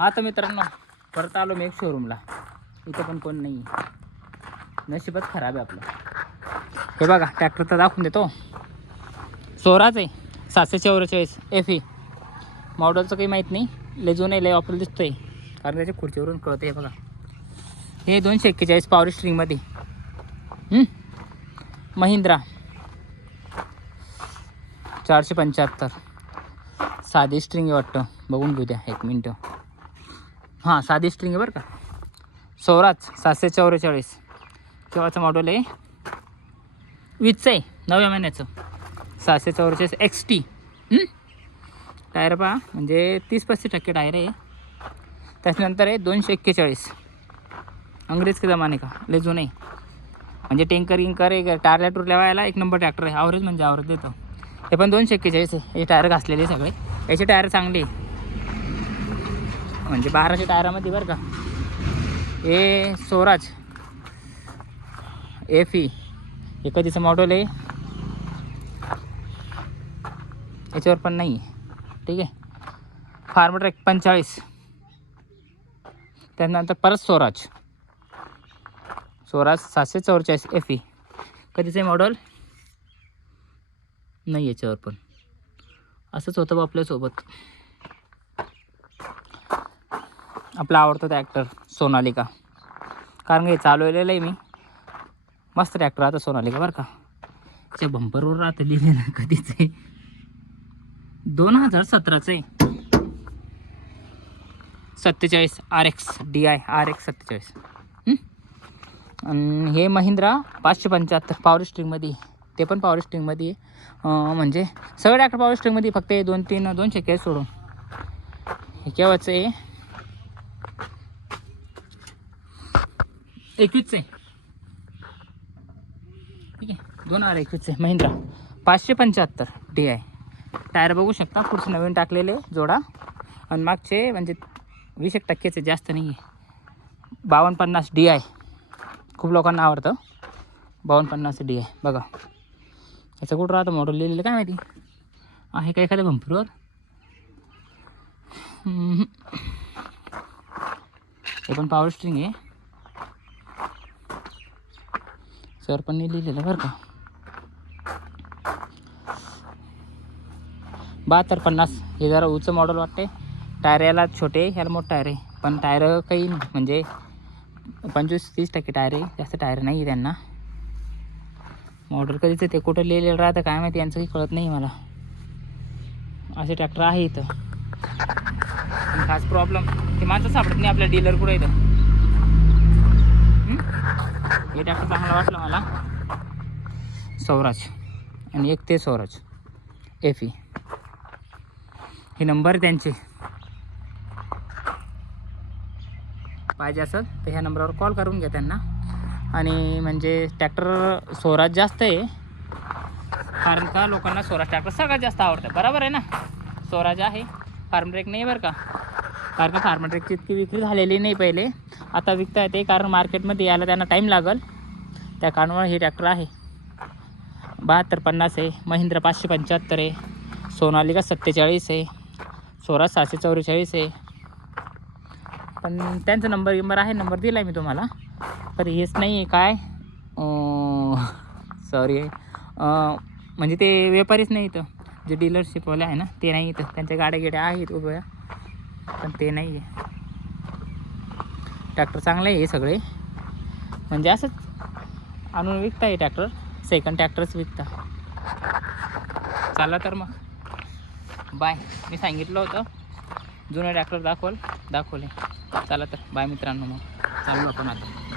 हा तर मित्रांनो परत आलो मी एक शोरूमला. इथं पण कोण नाही आहे. नशीबच खराब आहे आपलं. हे बघा ट्रॅक्टर तर दाखवून देतो. स्वराज आहे 744 FE. मॉडेलचं काही माहीत नाही. लय जुनं आहे, लय वापरलं दिसतो आहे कारण त्याच्या खुर्चीवरून कळतं आहे. बघा हे 241 पॉवर स्ट्रिंगमध्ये महिंद्रा 475. साधी स्ट्रिंग आहे वाटतं, बघून घेऊ द्या 1 मिनटं. हां साधी स्ट्रिंग आहे बरं का. स्वराज 744 केव्हाचं मॉडेल आहे, 20चं आहे, 9व्या महिन्याचं. 744 XT. टायर पहा म्हणजे 30-35% टायर आहे. त्याच्यानंतर आहे 241 अंग्रेज के जमाने का, लय जुनं आहे. म्हणजे टँकर इंकर आहे, टारल्या टूर लेवायला एक नंबर ट्रॅक्टर आहे. ॲव्हरेज म्हणजे ॲव्हरेज देतं. हे पण 241 आहे. हे टायर घासलेले सगळे. याचे टायर चांगले म्हणजे 1200 टायरामध्ये बरं का. हे स्वराज FE हे कधीचं मॉडेल आहे, याच्यावर पण नाही आहे. ठीक आहे. Farmtrac 45. त्यानंतर परत स्वराज 744 FE कधीचं मॉडेल नाही, याच्यावर पण असंच होतं आपल्यासोबत. आपला आवडता ट्रॅक्टर सोनालिका, कारण हे चालवलेलं आहे मी. मस्त ट्रॅक्टर आता सोनालिका बरं का. त्याच्या बंपरवर राहतं लिहिलेलं कधीच आहे, 2017चं आहे. 47 RX DI RX 47. आणि हे महिंद्रा 575 पॉवर स्ट्रिंगमध्ये. ते पण पॉवर स्ट्रिंगमध्ये म्हणजे सगळे ट्रॅक्टर पॉवर स्ट्रिंगमध्ये, फक्त 241 सोडून. हे केव्हाचं आहे, 21चं आहे. ठीक आहे, 2021चं आहे. महिंद्रा 575 DI. टायर बघू शकता, पुढचे नवीन टाकलेले जोडा. आणि मागचे म्हणजे 20% जास्त नाही आहे. 5250 DI खूप लोकांना आवडतं. 5250 DI बघा. याचं कुठं राहतं मॉडेल लिहिलेलं काय माहिती आहे का एखाद्या बंपरवर. हे पण पॉवर स्ट्रिंग आहे, सर पण नाही लिहिलेलं बरं का. 7250 हे जरा उंच मॉडेल वाटते. टायर याला छोटे, ह्याला मोठं टायर आहे. पण टायर काही म्हणजे 25-30% टायर आहे, जास्त टायर नाही आहे त्यांना. मॉडेल कधीचं ते कुठं लिहिलेलं राहतं काय माहिती, यांचं काही कळत नाही मला. असे ट्रॅक्टर आहे इथं. पण खास प्रॉब्लेम ते माणसं सापडत नाही आपल्या डीलर कुठं इथं. हे ट्रॅक्टर चांगला वाटलं मला, स्वराज. आणि एक ते स्वराज FE. हे नंबर आहे त्यांचे, पाहिजे असेल तर ह्या नंबरवर कॉल करून घ्या त्यांना. आणि म्हणजे ट्रॅक्टर स्वराज जास्त आहे, कारण का लोकांना स्वराज ट्रॅक्टर सगळ्यात जास्त आवडतं. बरोबर आहे ना. स्वराज आहे, फार्म ट्रॅक नाही बरं का. कारण का फार्म ट्रॅकची इतकी विक्री झालेली नाही पहिले, आता विकता येते कारण मार्केटमध्ये यायला त्यांना टाईम लागेल. त्या कारणामुळे हे ट्रॅक्टर आहे. 7250 आहे, महिंद्रा 575 आहे, सोनालिका 47 आहे, स्वराज 744 आहे. पण त्यांचा नंबर आहे, नंबर दिला आहे मी तुम्हाला. पण हेच नाही आहे काय, सॉरी म्हणजे ते व्यापारीच नाही इथं, जे डीलरशिपवाले आहे ना ते नाही इथं. त्यांच्या गाड्या आहेत उभ्या, पण ते नाही आहे. ट्रॅक्टर चांगले आहे हे सगळे, म्हणजे असंच आणून विकता आहे ट्रॅक्टर, सेकंड ट्रॅक्टरच विकता. चला तर मग बाय. मी सांगितलं होतं जुनं ट्रॅक्टर दाखवले. चला तर बाय मित्रांनो, मग चालू आपण आता.